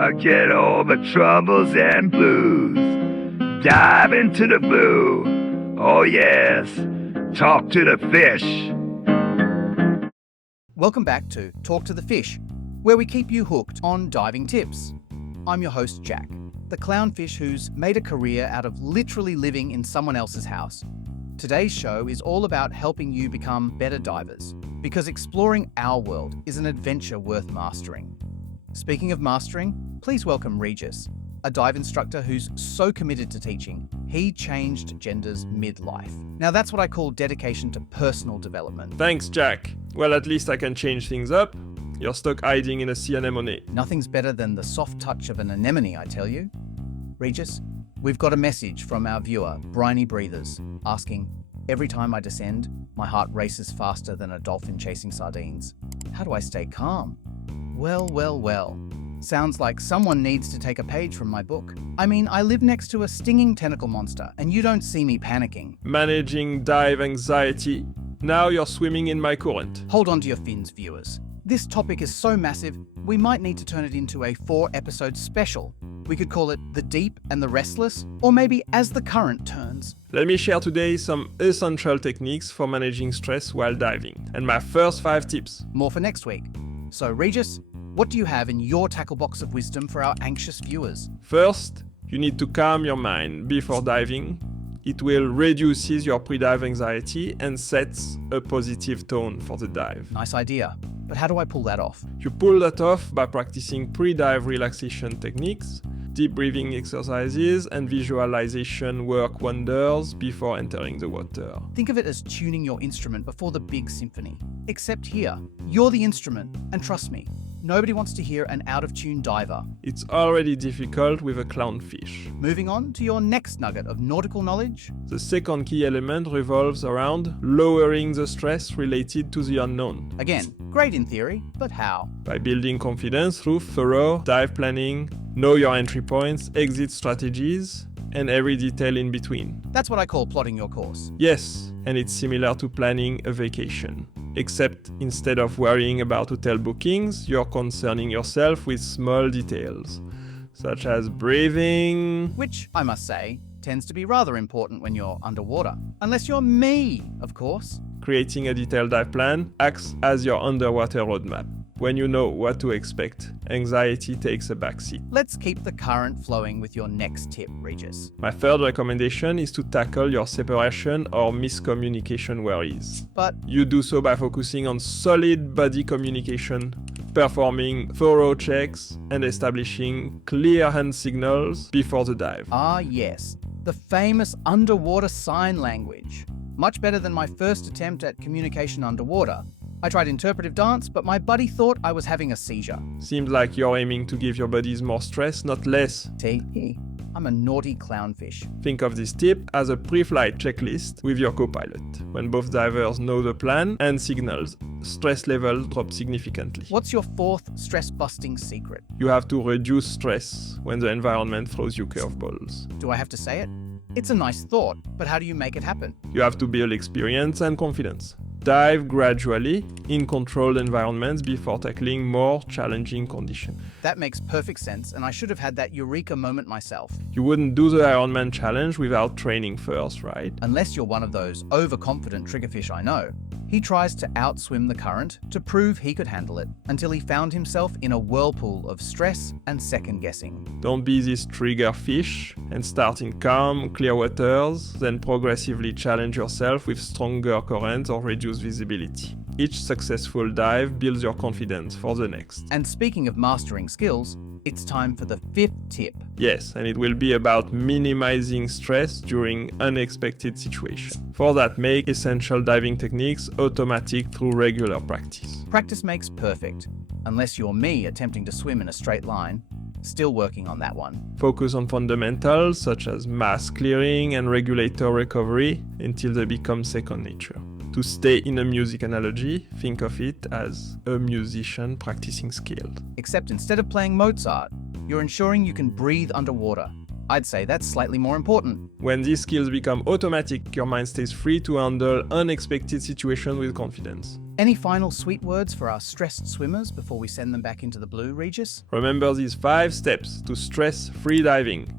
Forget all the troubles and blues. Dive into the blue. Oh yes, talk to the fish. Welcome back to Talk to the Fish, where we keep you hooked on diving tips. I'm your host, Jack, the clownfish who's made a career out of literally living in someone else's house. Today's show is all about helping you become better divers, because exploring our world is an adventure worth mastering. Speaking of mastering, please welcome Regis, a dive instructor who's so committed to teaching, he changed genders mid-life. Now that's what I call dedication to personal development. Thanks, Jack. Well, at least I can change things up. You're stuck hiding in a sea anemone. Nothing's better than the soft touch of an anemone, I tell you. Regis, we've got a message from our viewer, Briny Breathers, asking, every time I descend, my heart races faster than a dolphin chasing sardines. How do I stay calm? Well. Sounds like someone needs to take a page from my book. I mean, I live next to a stinging tentacle monster, and you don't see me panicking. Managing dive anxiety. Now you're swimming in my current. Hold on to your fins, viewers. This topic is so massive, we might need to turn it into a 4-episode special. We could call it The Deep and the Restless, or maybe As the Current Turns. Let me share today some essential techniques for managing stress while diving, and my first 5 tips. More for next week. So, Regis, what do you have in your tackle box of wisdom for our anxious viewers? First, you need to calm your mind before diving. It will reduce your pre-dive anxiety and sets a positive tone for the dive. Nice idea. But how do I pull that off? You pull that off by practicing pre-dive relaxation techniques. Deep breathing exercises and visualization work wonders before entering the water. Think of it as tuning your instrument before the big symphony. Except here, you're the instrument, and trust me, nobody wants to hear an out-of-tune diver. It's already difficult with a clownfish. Moving on to your next nugget of nautical knowledge. The second key element revolves around lowering the stress related to the unknown. Again, great in theory, but how? By building confidence through thorough dive planning, know your entry points, exit strategies, and every detail in between. That's what I call plotting your course. Yes, and it's similar to planning a vacation. Except instead of worrying about hotel bookings, you're concerning yourself with small details, such as breathing. Which, I must say, tends to be rather important when you're underwater. Unless you're me, of course. Creating a detailed dive plan acts as your underwater roadmap. When you know what to expect, anxiety takes a backseat. Let's keep the current flowing with your next tip, Regis. My third recommendation is to tackle your separation or miscommunication worries. But you do so by focusing on solid body communication, performing thorough checks, and establishing clear hand signals before the dive. Ah yes, the famous underwater sign language. Much better than my first attempt at communication underwater. I tried interpretive dance, but my buddy thought I was having a seizure. Seems like you're aiming to give your buddies more stress, not less. See, I'm a naughty clownfish. Think of this tip as a pre-flight checklist with your co-pilot. When both divers know the plan and signals, stress level drops significantly. What's your fourth stress-busting secret? You have to reduce stress when the environment throws you curveballs. Do I have to say it? It's a nice thought, but how do you make it happen? You have to build experience and confidence. Dive gradually in controlled environments before tackling more challenging conditions. That makes perfect sense, and I should have had that eureka moment myself. You wouldn't do the Ironman challenge without training first, right? Unless you're one of those overconfident triggerfish I know. He tries to outswim the current to prove he could handle it, until he found himself in a whirlpool of stress and second-guessing. Don't be this trigger fish and start in calm, clear waters, then progressively challenge yourself with stronger currents or reduced visibility. Each successful dive builds your confidence for the next. And speaking of mastering skills, it's time for the 5th tip. Yes, and it will be about minimizing stress during unexpected situations. For that, make essential diving techniques automatic through regular practice. Practice makes perfect, unless you're me attempting to swim in a straight line. Still working on that one. Focus on fundamentals such as mass clearing and regulator recovery until they become second nature. To stay in a music analogy, think of it as a musician practicing skills. Except instead of playing Mozart, you're ensuring you can breathe underwater. I'd say that's slightly more important. When these skills become automatic, your mind stays free to handle unexpected situations with confidence. Any final sweet words for our stressed swimmers before we send them back into the blue, Regis? Remember these 5 steps to stress-free diving.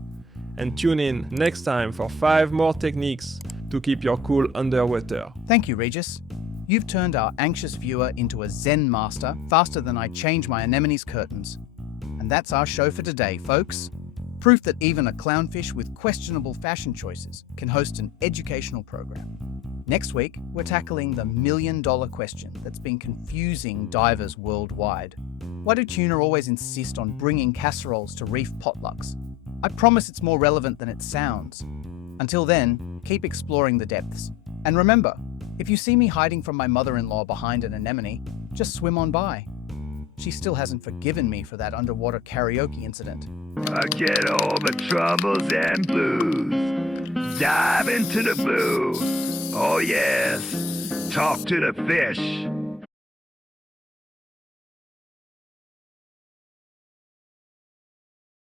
And tune in next time for 5 more techniques to keep your cool underwater. Thank you, Regis. You've turned our anxious viewer into a Zen master faster than I change my anemone's curtains. And that's our show for today, folks. Proof that even a clownfish with questionable fashion choices can host an educational program. Next week, we're tackling the million-dollar question that's been confusing divers worldwide. Why do tuna always insist on bringing casseroles to reef potlucks? I promise it's more relevant than it sounds. Until then, keep exploring the depths. And remember, if you see me hiding from my mother-in-law behind an anemone, just swim on by. She still hasn't forgiven me for that underwater karaoke incident. Forget all the troubles and blues. Dive into the blue. Oh yes, talk to the fish.